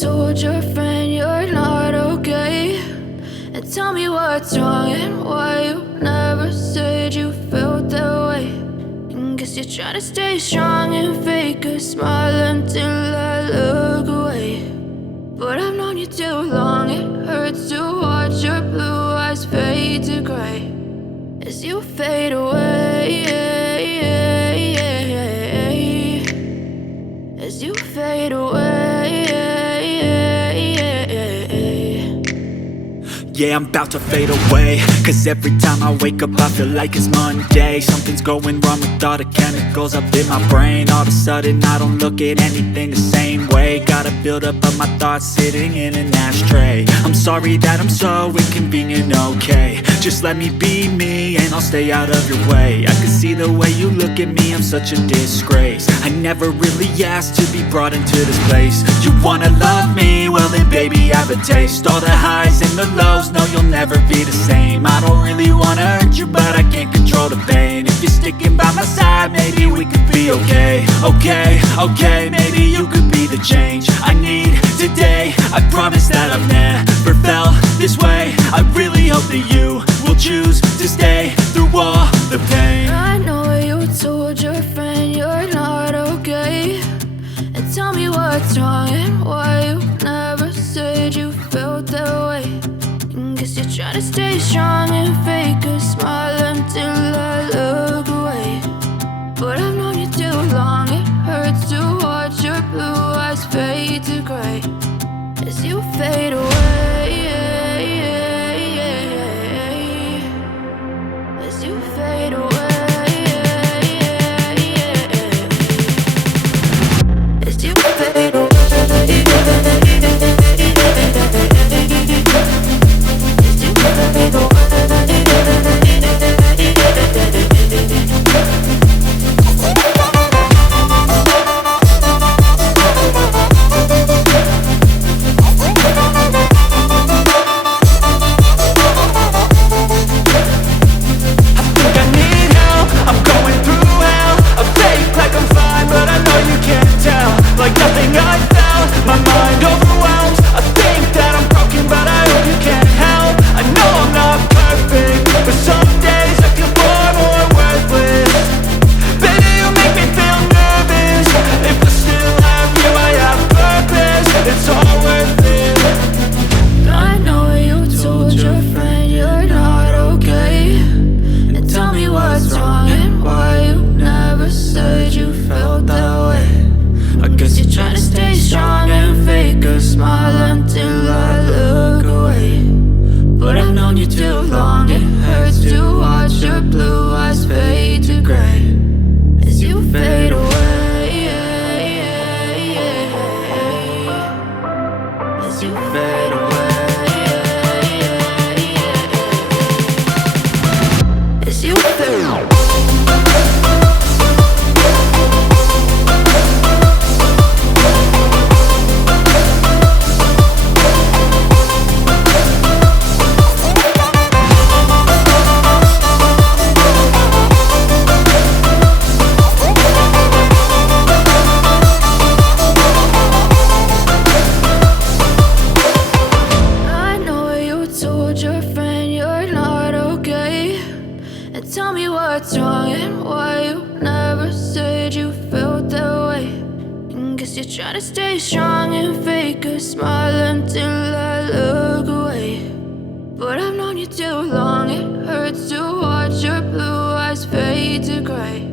told your friend you're not okay, and tell me what's wrong and why you never said you felt that way. And guess you're trying to stay strong and fake a smile until I look away. But I've known you too long, it hurts to watch your blue eyes fade to gray as you fade away, as you fade away. Yeah, I'm about to fade away, cause every time I wake up I feel like it's Monday. Something's going wrong with all the chemicals up in my brain. All of a sudden I don't look at anything the same way. Gotta build up of my thoughts sitting in an ashtray. I'm sorry that I'm so inconvenient, okay. Just let me be me and I'll stay out of your way. I can see the way you look at me, I'm such a disgrace. I never really asked to be brought into this place. You wanna love me? Well then baby I have a taste. All the highs and the lows, no you'll never be the same. I don't really wanna hurt you but I can't control the pain. If you're sticking by my side maybe we could be okay. Okay, maybe you could be the change I need today. I promise that I've never felt this way. I really hope that you will choose to stay through all the pain. I know you told your friend you're not okay, and tell me what's wrong and why you never said you felt that way. And guess you're trying to stay strong and fake a smile until I look away. But I've known you too long, it hurts to watch your blue eyes fade to gray as you fade away, as you fade away, as you fade away. Like nothing I felt, my mind overwhelmed. I think that I'm broken but I hope you can't help. I know I'm not perfect, but some days I feel far more worthless. Baby, you make me feel nervous. If I still have you, I have purpose. It's all worth it. I know you told your friend you're not okay, and tell me what's wrong and why you never said you felt that way. I guess you're trying to stay strong and fake a smile until I look away. But I've known you too long, it hurts to watch your blue eyes fade to gray as you fade away, as you fade away, as you fade away. Your friend you're not okay, and tell me what's wrong and why you never said you felt that way. And guess you're trying to stay strong and fake a smile until I look away. But I've known you too long, it hurts to watch your blue eyes fade to gray